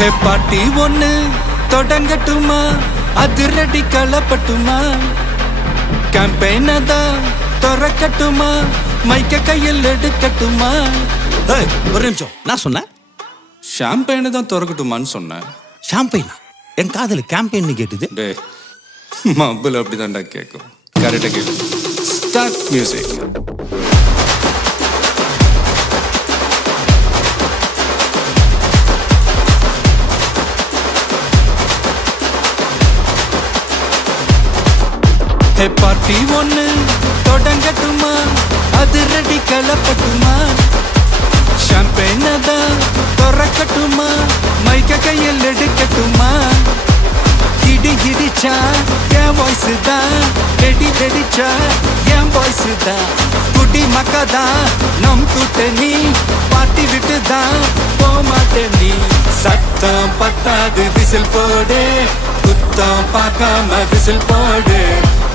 பாட்டி ஒண்ணு தொடங்கட்டுமா, அதிரடி களப்பட்டுமா, கேம்பெயின தான் திறக்கட்டுமா, மைக்க கையில் எடுக்கட்டுமா. ஒரு நிமிஷம், நான் சொன்னேன் ஷாம்பெயினை தான் திறக்கட்டுமான்னு சொன்னேன். ஷாம்பெயினா? என் காதல் கேம்பெயின் கேட்டுது. டே மப்பிள் அப்படிதான்டா கேட்கும். கரெக்டாக கேட்டு ஸ்டார்ட் மியூசிக். பார்ட்டி ஒண்ணு தொடங்கட்டுமா, அதிரடி களப்பட்டுமா, ஷாம்பெயின தான் திறக்கட்டுமா, மைக்க கையில் எடுக்கட்டுமா. இடி இடிச்சா என் வாய்ஸ் தான், வெடி வெடிச்சா என் வாய்ஸ் தான், குடி மக்கா தான் நம் கூட்டணி, பாட்டி விட்டு தான் போமாட்டேன் நீ. சத்தம் பத்தாது விசில் போடு, குத்தம் பார்க்காம விசில் போடு,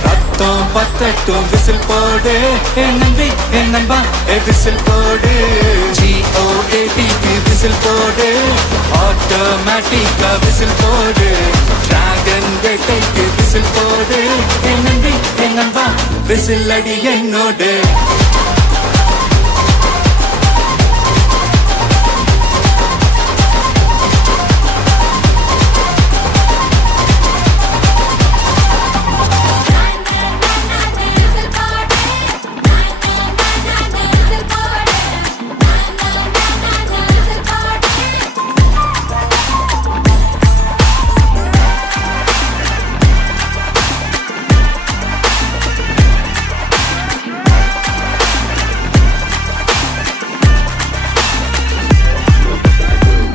ரத்தம் பத்தட்டும் விசில் போடு, என் நம்பி என் நம்பா விசில் போடு, GOATக்கு விசில் போடு, ஆட்டோமேட்டிக்கா விசில் போடு, டிராகன் வேட்டைக்கு விசில் போடு, என் நம்பி என் நம்பா விசில் அடி என்னோடு.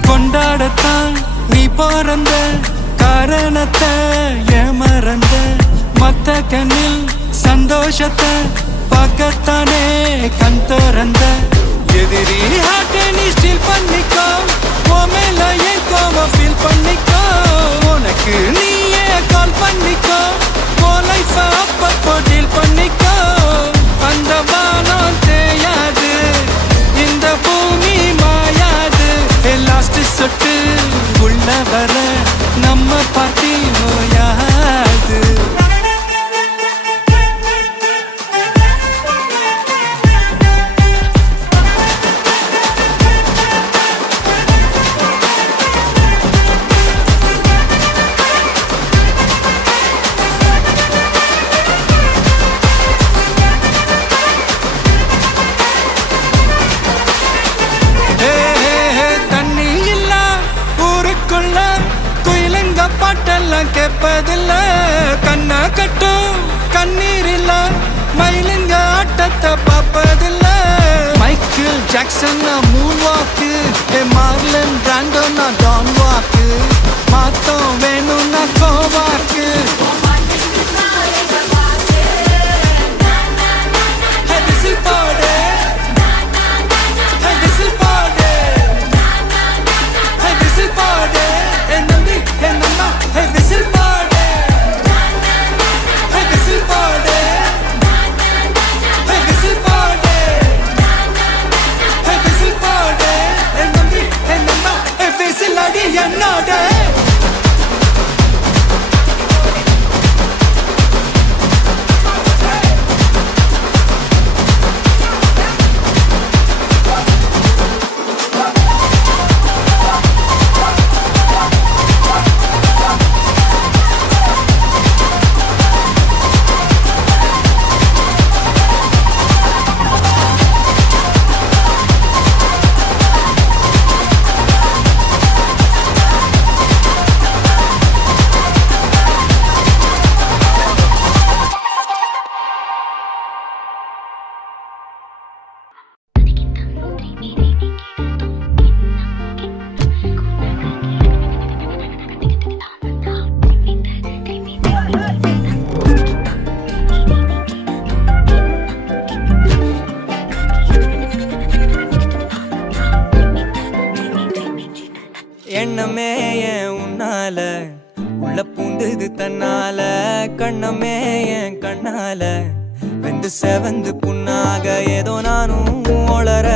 கொண்டாடத்தான் நீ பிறந்த காரணத்தை ஏமறந்த, மத்த கண்ணில் சந்தோஷத்தை பார்க்கத்தானே கண் திறந்த. எதிரி ஹார்ட்டை நீ ஸ்டீல் பண்ணிக்கோ, உன் மேல என் கோவம் ஃபீல் பண்ணிக்கோ, உனக்கு நீயே கால் பண்ணிக்கோ, உன் லைஃப அப்பப்போ டீல் பண்ணிக்கோ. அந்த வானம் தேயாது, இந்த பூமி மாயாது, லாஸ்ட் சொட்டு உள்ள வர நம்ம பாட்டி நோயாது. பாட்டெல்லாம் கேட்பதில்ல, கண்ணா கட்டும் கண்ணீர் இல்ல, மயிலுங்க ஆட்டத்தை பார்ப்பதில்ல. மைக்கேல் ஜாக்சன் மூன் வாக்கு, மார்லன் பிராண்டோ நான் டான் வாக்கு, மாத்தம் வேணும்னா கோவாக்கு. விசில் போடு, விசில் போடு, விசில் போடு, என் நம்பி என் நம்பா விசில் போடு, விசில் போடு, விசில் போடு, விசில் போடு, என் நம்பி என் நம்பா விசில் அடி என்னோட. எண்ணமே ஏன் உன்னால உள்ள பூந்தது தன்னால, கண்ணமே என் கண்ணால வெந்து செவந்து புண்ணாக ஏதோ நானும் ஒளர,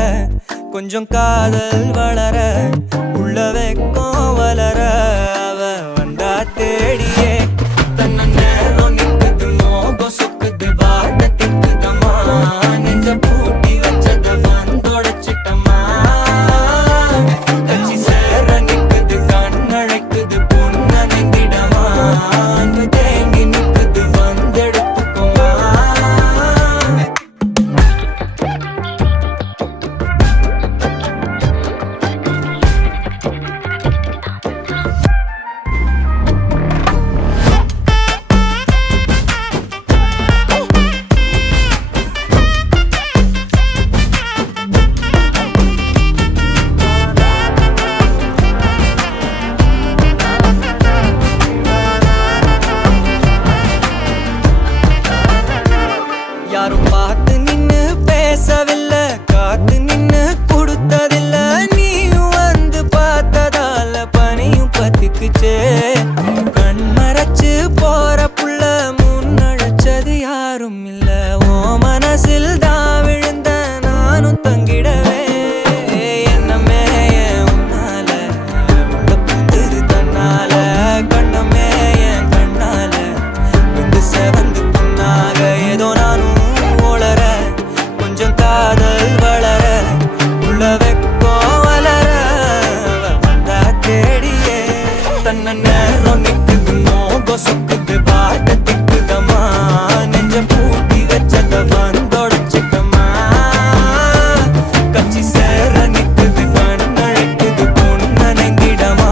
கொஞ்சம் காதல் வளர உள்ள வெக்கம் வளர அவ வந்தா தேடியே தன்ன நேரம் நிக்குது மோகம் சொக்குது வாட்ட திக்குதம்மா நெஞ்ச பூட்டி வச்சத வந்தொடச்சிட்டம்மா கட்சி சேர நிக்குது கண்ணழைக்குது பொன்னணைந்திடமா அன்பு தேங்கி நிக்குது வந்தெடுத்துக்குமா யாரும் பார்த்து நின்னு பேசவில்லை காத்து நின்னு கொடுத்ததில்ல நீயும் வந்து பார்த்ததால பனியும் பத்திக்குச்சே கண் மறைச்சு போற புள்ள முன்னழைச்சது யாரும் இல்ல ஓ மனசில் தான் விழுந்த நானும் தங்கிடவே என்னமே என் உன்னால உள்ள புந்தது தன்னால கண்ணமே என் கண்ணால வந்து செவந்து புண்ணாக ஏதோ நானும் ஒளர கொஞ்சம் காதல் வளர உள்ள வெக்கம் வளர அவ வந்தா தேடியே தன்ன நேரம் நிக்குது மோகம் சொக்குது வாட்ட திக்குதம்மா நெஞ்ச பூட்டி வச்சத வந்தொடச்சிட்டம்மா கட்சி சேர நிக்குது கண்ணழைக்குது பொன்னணைந்திடமா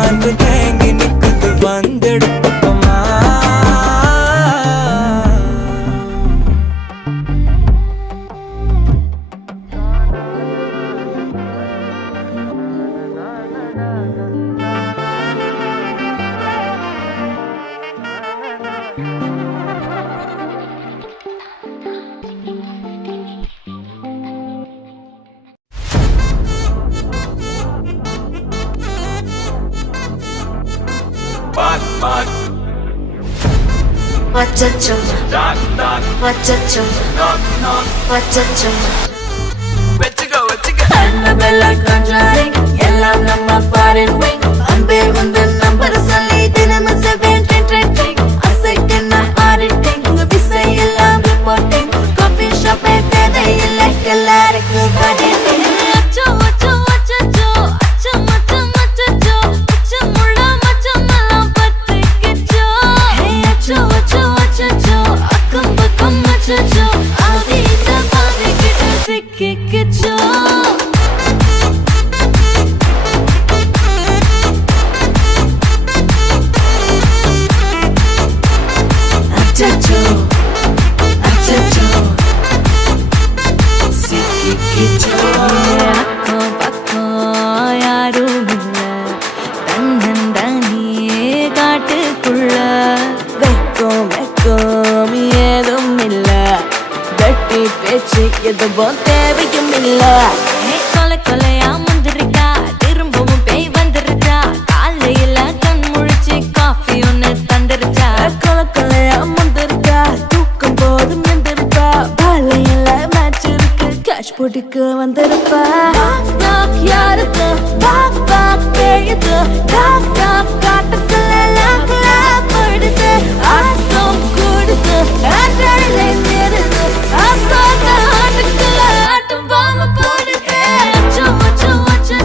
அன்பு தேங்கி நிக்குது வந்தெடுத்துக்கமா Wachacho, wachacho, wachacho. Annabella conjuring, எல்லாம் நம்ம foreign wing. அன்பே உந்தன் நம்பர் சொல்லி தினமும் 7 trending. அசைக்கன்னா auditing, உங்க விசை எல்லாம் reporting. Coffee shop தேதை இல்லை எல்லாருக்கும் பதில். அச்சோ அச்சோ அச்சோ அச்சோ மச்சம் அச்சோ அச்சமுள்ள மச்சமெல்லாம் பத்திக்கிச்சோ. Hey அச்சோ அச்சோ அச்சோ அக்கம் பக்கம் அச்சோ ஆதித்த பாதிக்கிட்டு சிக்கிக்கிச்சோ. அச்சோ அச்சோ சிக்கிக்கிச்சோ. அக்கம் பக்கம் யாரும் இல்ல தன்னந்தனியே காட்டுக்குள்ள வெக்கம் வெக்கம் ஏதும் இல்ல கட்டி பேச்சு எதுவும் தேவையும் இல்ல. கொலை கொலையா முந்திருக்கா திரும்பவும் பேய் வந்துருச்சா காலையில கண் முழிச்சு காஃபி ஒன்னு தந்துருச்சா. கொலை கொலையா முந்திருக்கா தூக்கம் போதும் எந்திருப்பா காலையில மேட்ச் இருக்கு கேஷ் போட்டுக்கு வந்திருப்பா. யாருக்கு பாக் பாக் பேயுது டாக் டாக் காட்டுக்குள்ள படுது ஆட்டம் கூடுது ஆட்டாடலை நேருது ஆசாத ஆட்டுக்குள்ள ஆட்டம் பாம போடுது. அச்சோ அச்சோ அச்சோ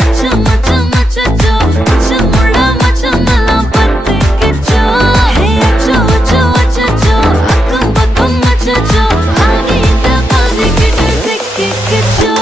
அச்சோ மச்சம் அச்சோ அச்சமுள்ள மச்சமெல்லாம் பத்திக்கிச்சோ. அச்சோ அச்சோ அச்சோ அக்கம் பக்கம் அச்சோ ஆகிட்ட பாதிக்கிட்டு சிக்கிக்கிச்சோ.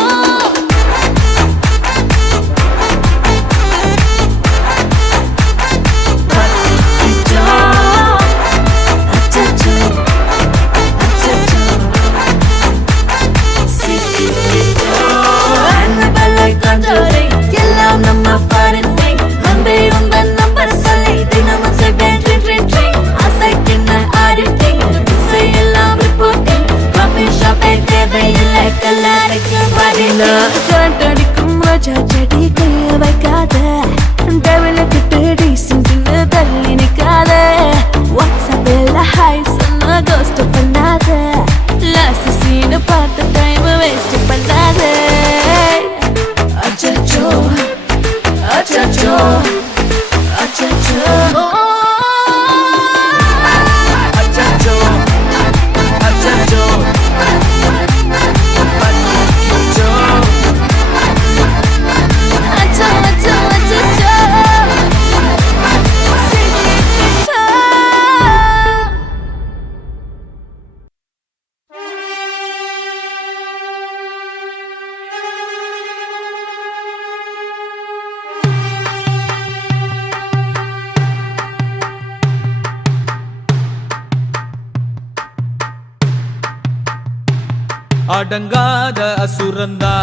அடங்காத அசுரந்தா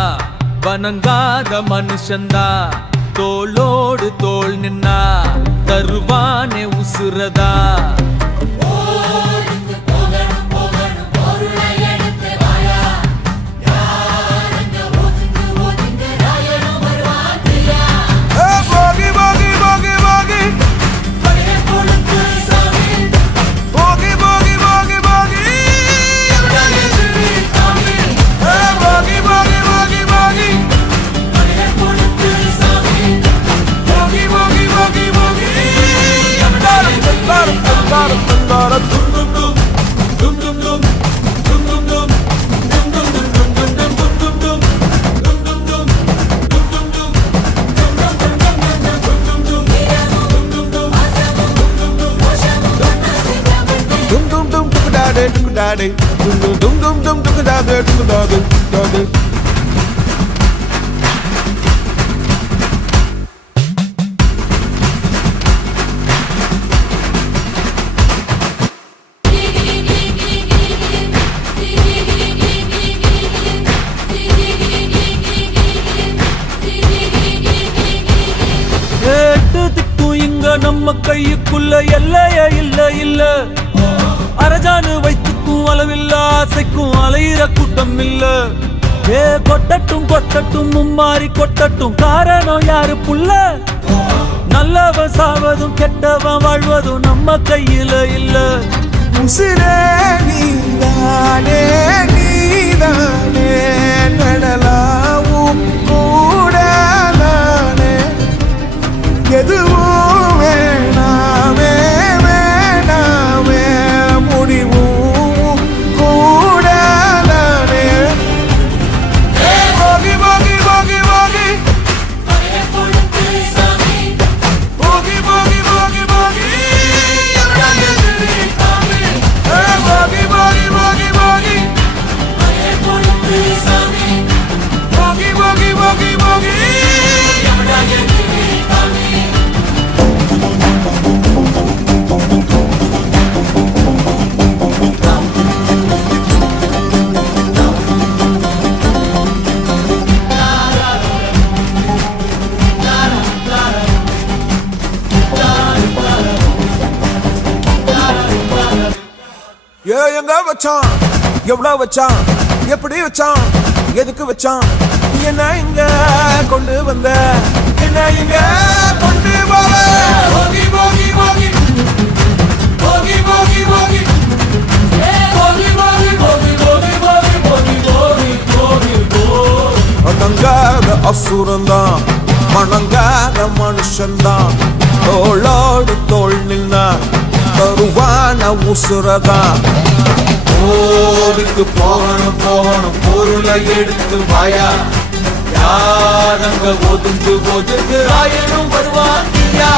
வணங்காத மனுஷந்தா தோளோடு தோள் நின்னா தருவானே உசுரதா நம்ம கையுக்குள்ள எல்லைய இல்ல இல்ல அரஜானு வைத்துக்கும் அளவில்ல ஆசைக்கும் அலையிற கூட்டம் இல்ல ஏ கொட்டட்டும் கொட்டட்டும் மும்மாறி கொட்டட்டும் காரணம் யாரு புள்ள நல்லவன் சாவதும் கெட்டவன் வாழ்வதும் நம்ம கையில இல்ல உசிரே நீதானே நீதானே நடலாவும் கூட நானே எதுவும் வேணாமே வேணாமே முடிவும் கூட நானே போகி போகி போகி போகி போகி போகி போகி போகி போகி போகி போகி போகி போகி போகி போகி எங்க வச்சான் எவ்வளவு வச்சான் எப்படி வச்சான் எதுக்கு வச்சான் என்ன இங்க கொண்டு வந்த என்ன இங்க கொண்டு போக போகி போகி போகி போகி போகி போகி போகி போகி போகி போகி போகி போகி போகி போகி அடங்காத அசுரந்தான் வணங்காத மனுஷன்தான் தோளோடு தோள் நின்னா தருவான உசுரதான் ஓடிக்கு போகணும் போகணும் பொருளை எடுத்து வாயா யாரங்க ஒதுங்கு ஒதுங்கு ஆயனும் வருவாங்கியா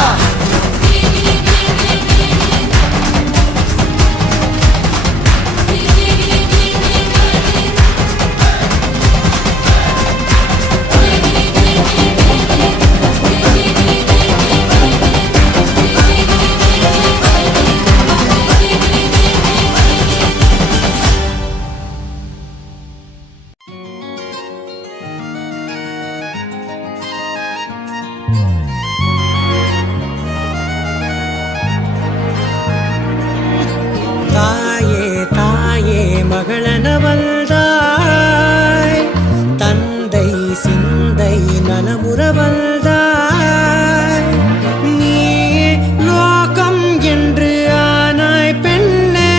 மகளனவள்தாய் தந்தை சிந்தை நலமுறவள்தாய் நீ லோகம் என்று ஆனாய் பெண்ணே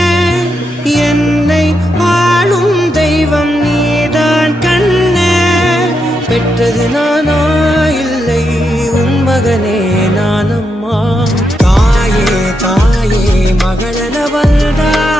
என்னை ஆளும் தெய்வம் நீதான் கண்ணே பெற்றது நானா இல்லை உன் மகனே நானம்மா தாயே தாயே மகளனவள்தாய்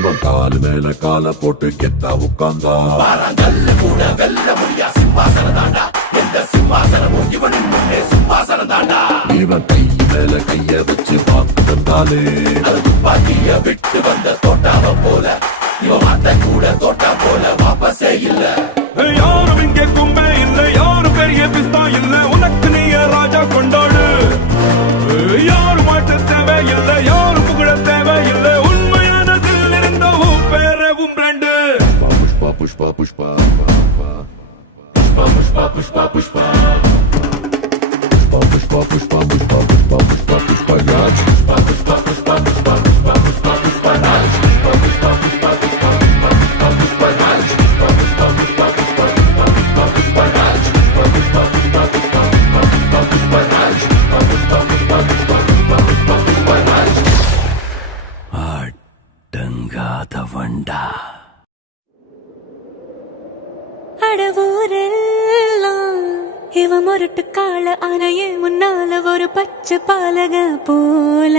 இவன் கால் மேல கால போட்டு கெத்தா உட்கார்ந்தா நல்ல கூட வெல்ல முடியா சிம்மாசனம் தாண்டா எந்த சிம்மாசனமும் இவனின் முன்னே சிம்மாசனம் தாண்டா இவன் கை மேல கைய வச்சு பார்த்து தந்தாலே அது துப்பாக்கிய விட்டு வந்த தோட்டாவ போல இவன் மாத்த கூட தோட்டா போல வாபஸே இல்ல யாரும் இங்கே கும்பே இல்ல யாரும் பெரிய பிஸ்தா இல்ல உனக்கு நீய ராஜா கொண்டாடு யாரும் மாற்ற தேவை இல்ல யாரும் புகழ தேவை இல்ல உண்மையானதில் இருந்த உன் பேர உன் பிராண்டு புஷ்பா புஷ்பா புஷ்பா புஷ்பா புஷ்பா புஷ்பா புஷ்பா புஷ்பா புஷ்பா புஷ்பா புஷ்பா புஷ்பா புஷ்பா புஷ்பா ராஜ் புஷ்பா புஷ்பா புஷ்பா புஷ்பா புஷ்பா புஷ்பா புஷ்பா ராஜ் புஷ்பா புஷ்பா புஷ்பா புஷ்பா புஷ்பா புஷ்பா ராஜ் புஷ்பா புஷ்பா புஷ்பா புஷ்பா புஷ்பா புஷ்பா ராஜ் புஷ்பா புஷ்பா புஷ்பா புஷ்பா புஷ்பா புஷ்பா ராஜ் புஷ்பா புஷ்பா புஷ்பா புஷ்பா புஷ்பா புஷ்பா ராஜ் அடங்காத வண்டா அடவூரெல்லாம் இவ முரட்டு கால ஆனையே முன்னால ஒரு பச்சை பாலக போல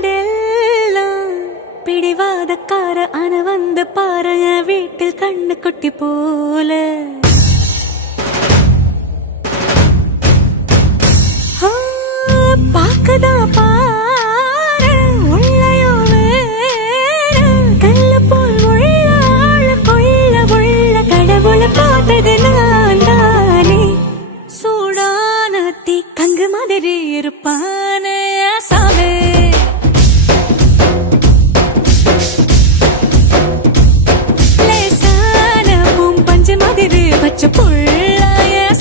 அடநாடெல்லாம் பிடிவாதக்கார ஆன வந்து பாருங்க வீட்டில் கண்ணு குட்டி போல பாக்கதா பாரு உள்ளயோ வேற கல்ல போல் உள்ள கொள்ள உள்ள கடவுள பார்த்தது நான் தானே சூடான தீ கங்கு மாதிரி இருப்பானே சாவே லேசான பூம் பஞ்சு மாதிரி பச்சை புள்ள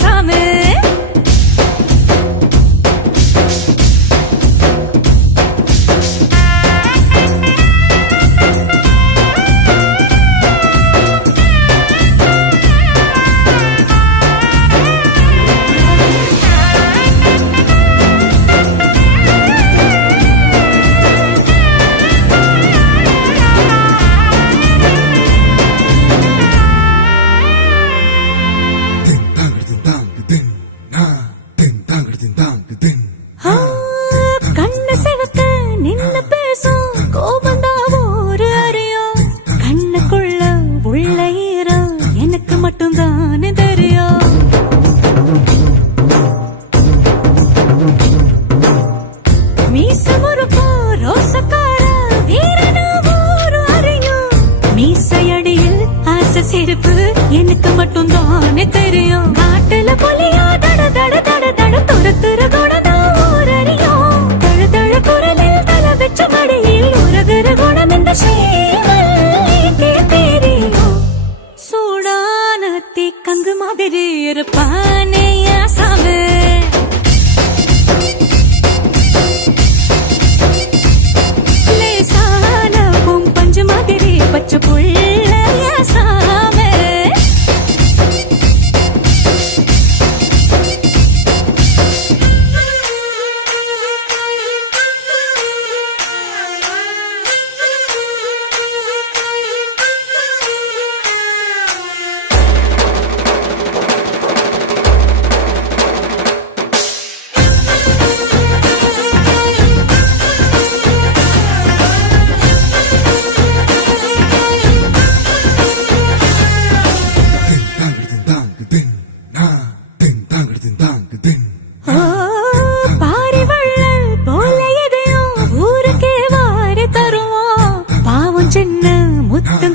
சாமே கண்ண சிவக்க நின்னு பேசும் கோபந்தா ஒரு அறியும் கண்ணுக்குள்ள உள்ள ஈரம் எனக்கு மட்டும்தானே தெரியும் மீச முறுப்போ ரோசக்கார வீரனா ஒரு அறியும் மீசையடியில் ஆசை சிரிப்பு எனக்கு மட்டும்தானே தெரியும் காட்டுல புலியா தட தட தட தட துரத்துற கூட சூடான தீ கங்கு மாதிரி இருப்பானே சாவு லேசான பூம் பஞ்சு மாதிரி பச்சை புள்ள சாமே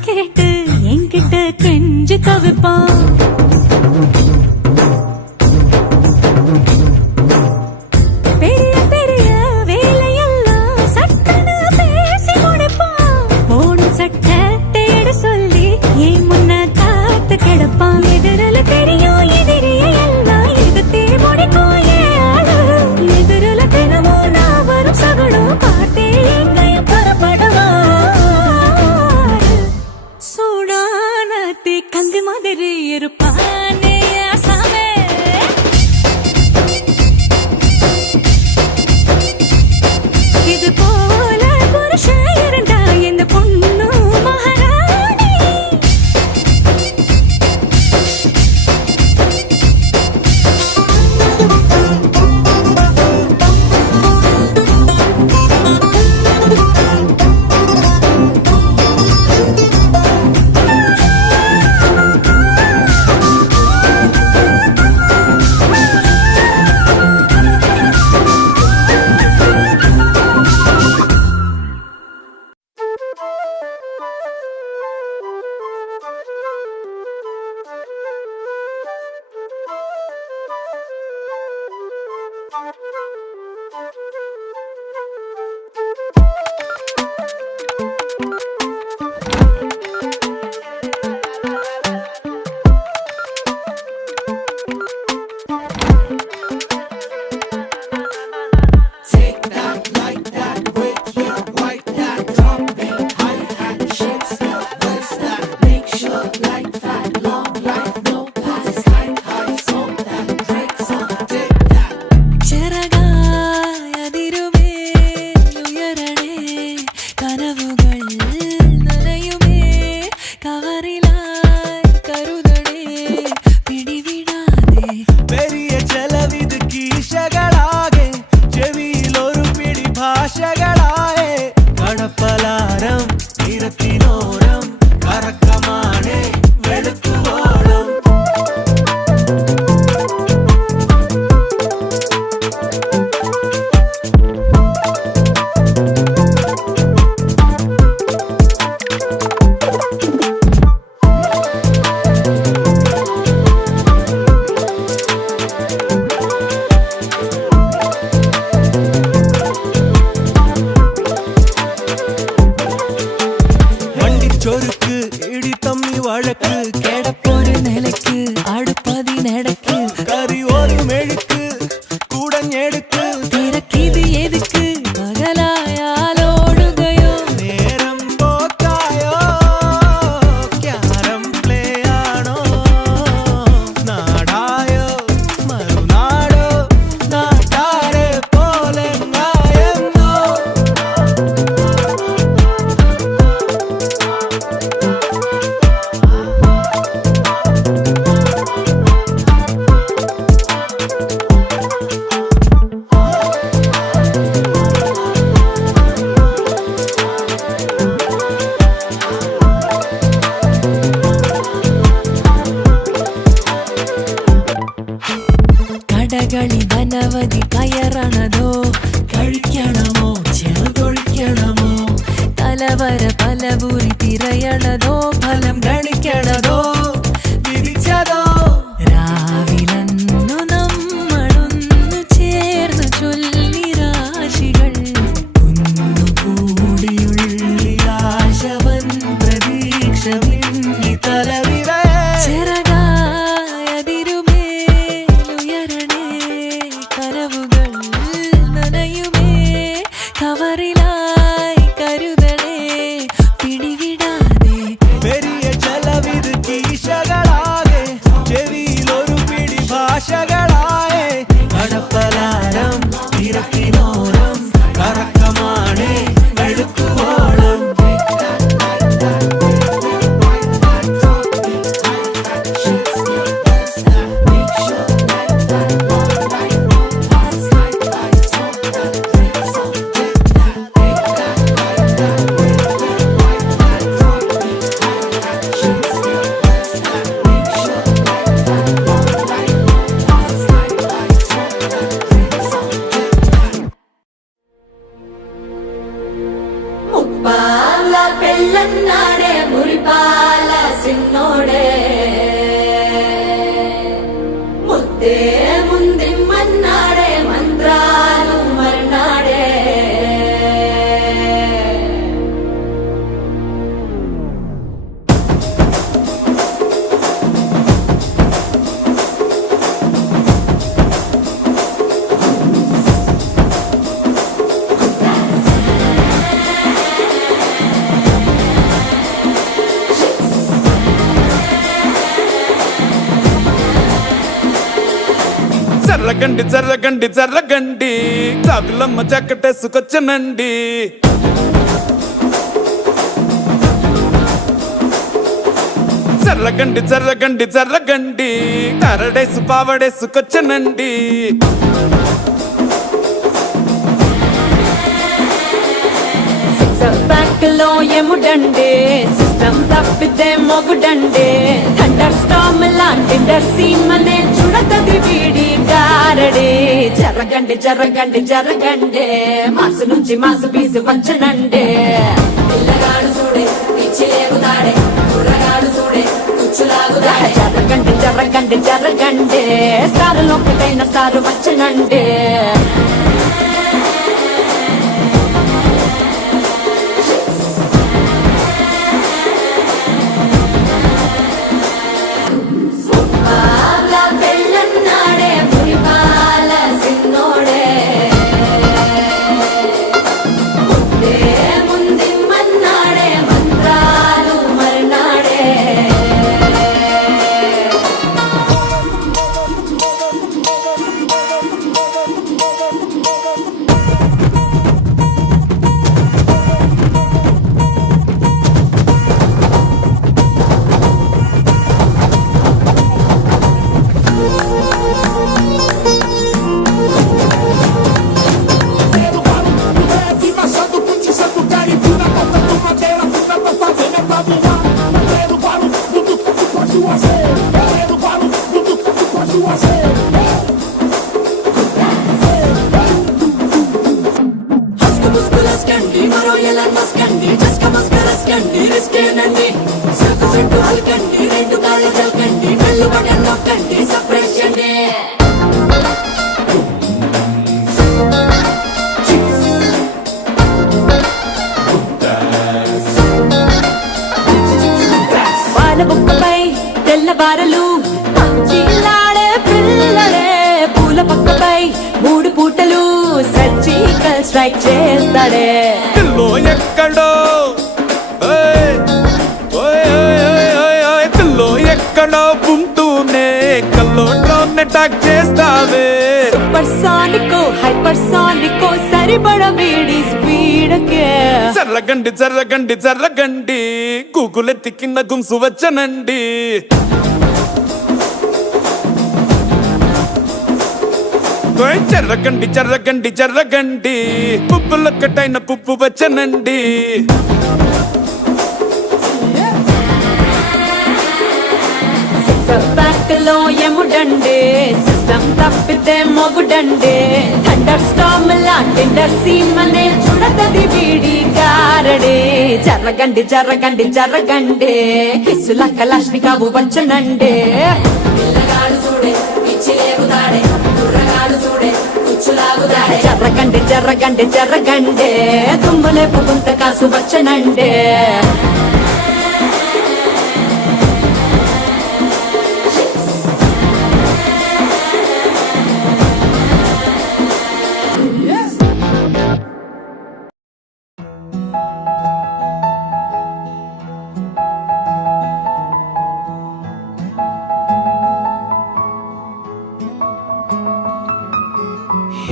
கேட்டு என்கிட்ட கெஞ்சு தவிப்பான் பெரிய பெரிய வேலையெல்லாம் சட்டன பேசி முடிப்பான் போடும் சட்டை தேட சொல்லி என் முன்ன காத்து கிடப்பான் எதிரில தெரியும் எதிரிய எல்லாம் எதிர்த்தே முடிக்கும் ஏழு எதிரில தினமும் நான் வரும் சகடம் பார்த்தே எங்கையும் புறப்படுவான் சூடான தீ கங்கு மாதிரி சொருக்கு இடி தம்மி வழக்கு കിടപ്പൊരു നിലയ്ക്ക് അടുപ്പതി നടക്ക് கறி ஒரு மெழுக்கு கூடഞ്ഞெடுக்கு തിരക്കിത് എതുക്ക് പകലായാലോടുകയോ நேரம் போக்காயோ ക്യാരം പ്ലേ ആണോ നാടായോ മറുനാടോ നാട്ടാരെ പോലെ നായെന്നോ കടകളിൽ അനവധി കയറണതോ കഴിക്കണമോ ചെറുതൊഴിക്കണമോ തലവര പലപുരി തിരയണതോ ഫലം ഗണിക്കണതോ വിധിച്ചതോ രാവിലന്നു നമ്മളൊന്നു ചേർന്നു ചൊല്ലി രാശികൾ കുന്നുകൂടിയുള്ളിലാശവൻ പ്രതീക്ഷ മിന്നി തലവിരേ ചിറകായതിരുമേലുയരണേ കനവുകൾ നനയുമേ കവറിലായി കരുതണേ പിടിവിടാതെ പെരിയ ചെലവിത് കീശകളാകെ ചെവിയിലൊരു പിടി ഭാഷകളായേ കടപ്പലാരം ഇരക്കിനോരം കറക്കമാണേ വെളുക്കുവോളം മുപ്പാല പെള്ളന്നാടെ മുറിപ്പാല സിന്നോടെ മുത്തേ മുന്തി മന്നാടെ മന്ത്രാലു മർനാടെ జర్రగండి జర్రగండి జర్రగండి చాకులమ్మ చక్కటేసుకొచ్చనండి జర్రగండి జర్రగండి జర్రగండి కరడేసు పావడేసుకొచ్చనండి బ్యాక్లో ఎముడండే సిస్టమ్ తప్పితే మొగుడండే థండర్ స్టామ్ లాంటి సీమనే చుడతది వీడి గారడే జరగండి జరగండి జరగండే మాసు నుంచి మాసు పీసు పంచనండే పిల్లగాడు చూడే పిచ్చి లేగుతాడే కుర్రగాడు చూడే కుచ్చులాగుతాడే జరగండి జరగండి జరగండే స్టారులు ఒక్కటైన స్టారు వచ్చనండే పాల బుక్కపై తెల్లవారలు పచ్చిలాడే పిల్లడే పూల పక్కపై 3 పూటలు సర్జికల్ స్ట్రైక్ చేస్తాడే దిల్లో ఎక్కడో ఓయ్ ఓయ్ ఓయ్ ఓయ్ ఓయ్ దిల్లో ఎక్కడో ఉంటూనే కల్లోట్లోనే టాక్ చేస్తావే సూపర్ సానికో హైపర్ సానికో సరిపడ వీడి స్పీడ్కే చర్రగండి చర్రగండి చర్రగండి గూగులెత్తి కింద గుంసు వచ్చనండి ఓయ్ చర్రగండి చర్రగండి చర్రగండి పుప్పులొక్కటైన పుప్పు వచ్చనండి బ్యాక్లో ఎముడండే సిస్టమ్ తప్పితే మొగుడండే థండర్ స్టామ్ లాంటి సీమనే చూడతది వీడి గారడే జరగండి జరగండి జరగండే కిస్సుల కలాష్నికావు వచ్చనండే పిల్లగాడు చూడే పిచ్చి లేగుతాడే కుర్రగాడు చూడే కుచ్చులాగుతాడే జరగండి జరగండి జరగండే దుమ్ములేపు గుంత కాసు వచ్చనండే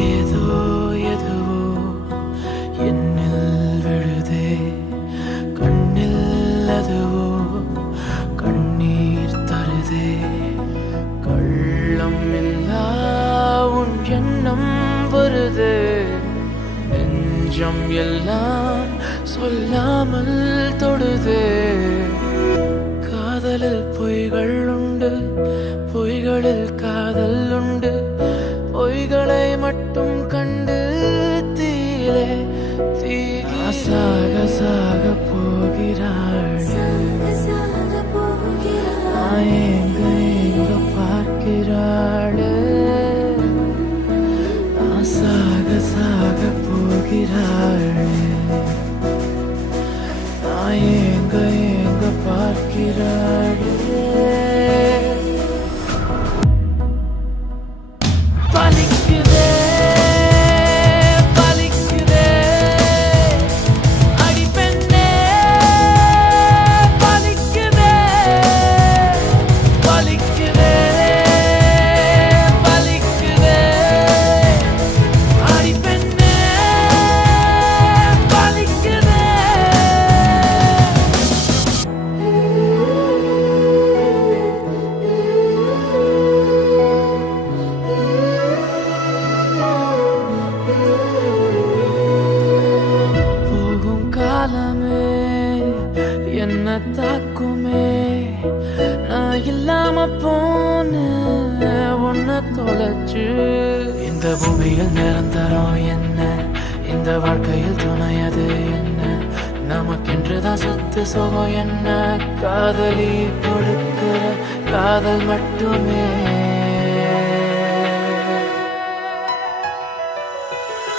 ஏதோ எதுவோ என்னில் விழுதே கண்ணில் அதுவோ கண்ணீர் தருதே கள்ளம் இல்லா உன் எண்ணம் வருதே நெஞ்சம் எல்லாம் சொல்லாமல் தொடுதே காதலில் பொய்கள் உண்டு பொய்களில் காதல் உண்டு பொய்களை மட்டும் கண்டு தீலே சாக சாக போகிறாள் எங்க எங்க பார்க்கிறாள் சாக சாக போகிறாள் எங்க எங்க பார்க்கிறாள் பலிக்குதே பலிக்குதே அடி பெண்ணே பலிக்குதே பலிக்குதே பலிக்குதே அடி பெண்ணே பலிக்குதே போகும் காலமே என்ன தாக்குமே நான் இல்லாம போன உன்னை தொலைச்சு இந்த பூமியில் நிரந்தரம் என்ன இந்த வாழ்க்கையில் துணையது என்ன நமக்கென்றுதான் சொத்து சுகம் என்ன காதலி கொடுக்கிற காதல் மட்டுமே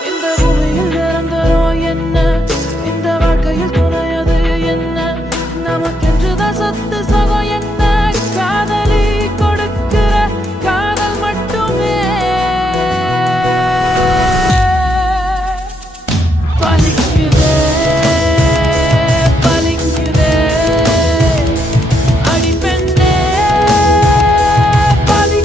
இந்த பூமியில் நிரந்தரம் என்ன இந்த வாழ்க்கையில் துணையது என்ன நமக்கென்றுதான் சொத்து சுகம் என்ன காதலி கொடுக்கிற காதல் மட்டுமே பலிக்குதே பலிக்குதே அடி பெண்ணே பலி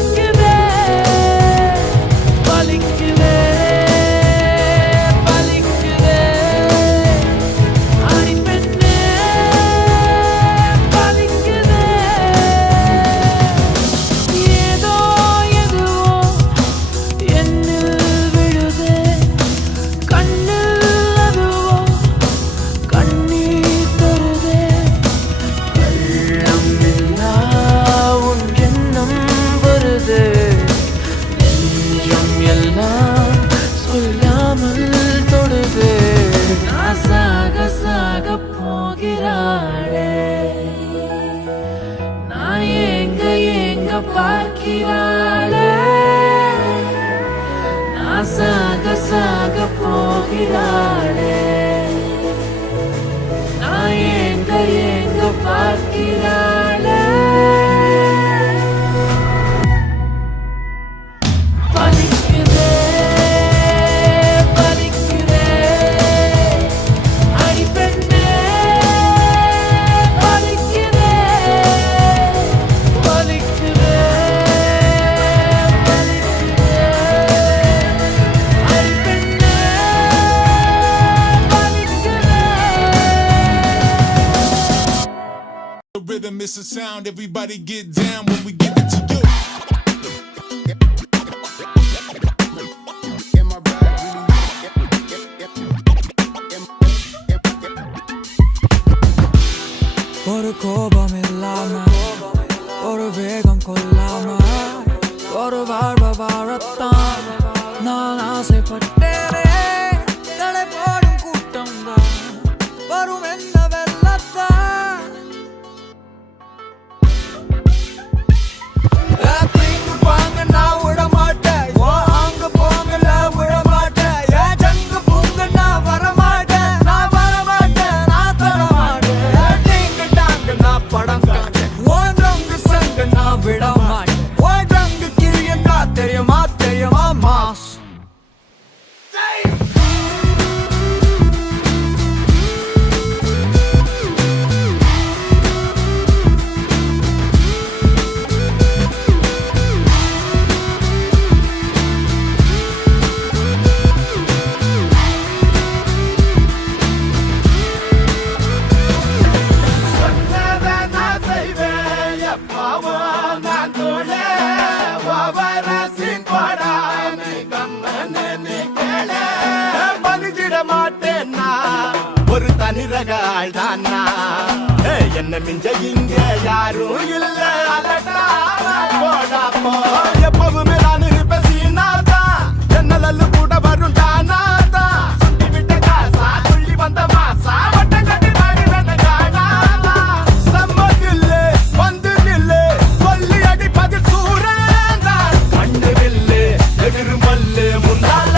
The rhythm is a sound, everybody get down when we give it to you. ஒரு கோபம் இல்லாம ஒரு வேகம் கொள்ளாம ஒரு வாழ்வ வாழத்தான் நான் ஆசைப்பட்டேனே. தடை போடும் கூட்டம் தான் வரும் என்ன வெள்ளத்தான். வாங்க நான் விட மாட்டேன், அங்க போங்கல விட மாட்டேன். ஏன் ஜங்கு பூங்க நான் வர மாட்டேன், நான் வர மாட்டேன், நான் தர மாட்டேன். நீங்க டாங்க நான் படம் காட்டேன், ஓரங்கு சங்க நான் விட மாட்டேன். ஓரங்கு கிரியன்னா தெரியுமா தெரியுமா மாஸ். ஒரு தனிரகாள் தானா என்ன மிஞ்ச இங்க யாரும் இல்ல. அலட்டா போடா போ, எப்பவுமே நான் இருப்பேன் சீனாதான். ஜன்னலு கூட வரும் தானாதான். சுண்டி விட்ட காசா துள்ளி வந்த மாசா வட்ட கட்டி பாடி வேண காணாதா. சம்மதில்லை வந்து நில்லு சொல்லி அடி பதில் சூரந்தான். கண்டு வில்லு எதிர்மல்லு முன்னால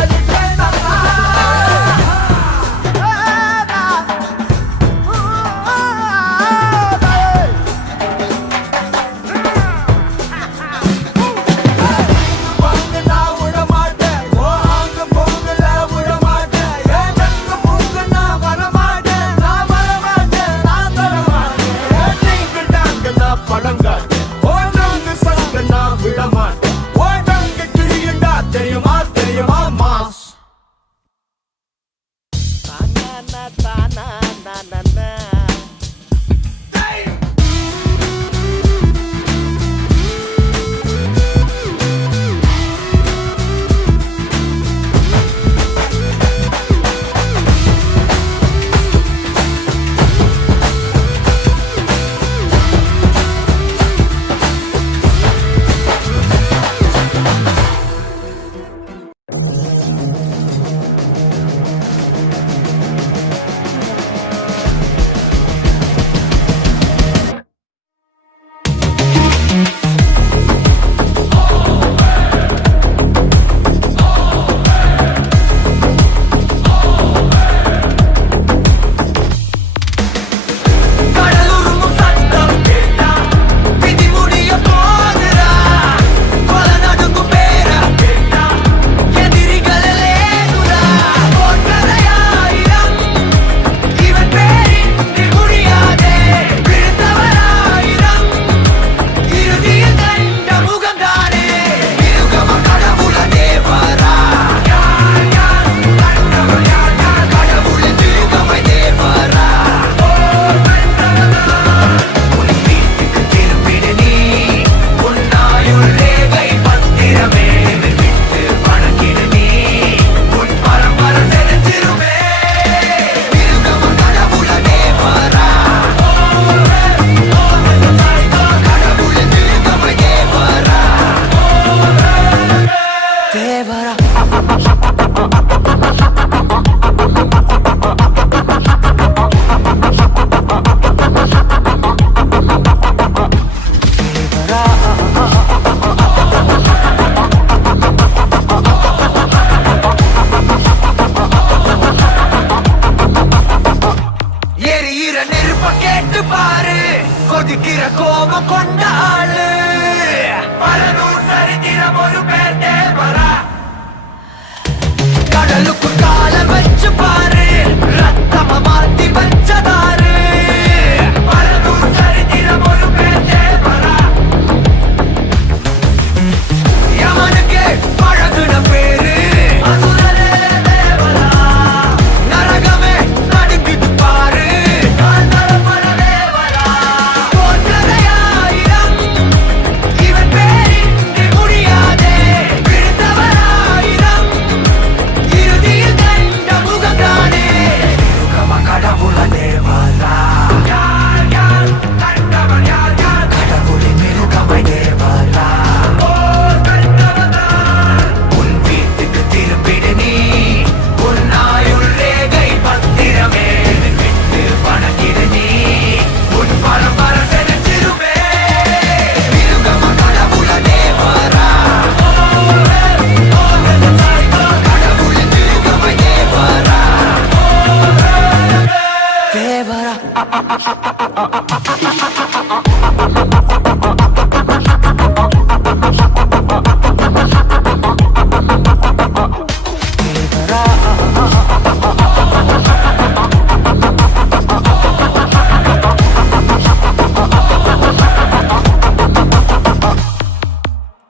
கொதிக்கிற கோபம் கொண்ட ஆளு பலனூர் சரித்திரம் ஒரு பேர் தேவரா. கடலுக்கு கால வச்சு பாரு ரத்தம மாத்தி வச்சதாரு. பலனூர் சரித்திரம் ஒரு பேர் தேவரா. யமனுக்கு பழகுன பேரு அசுரனே தேவரா. நரகமே நடுங்குது பாரு தேவரா. ஆ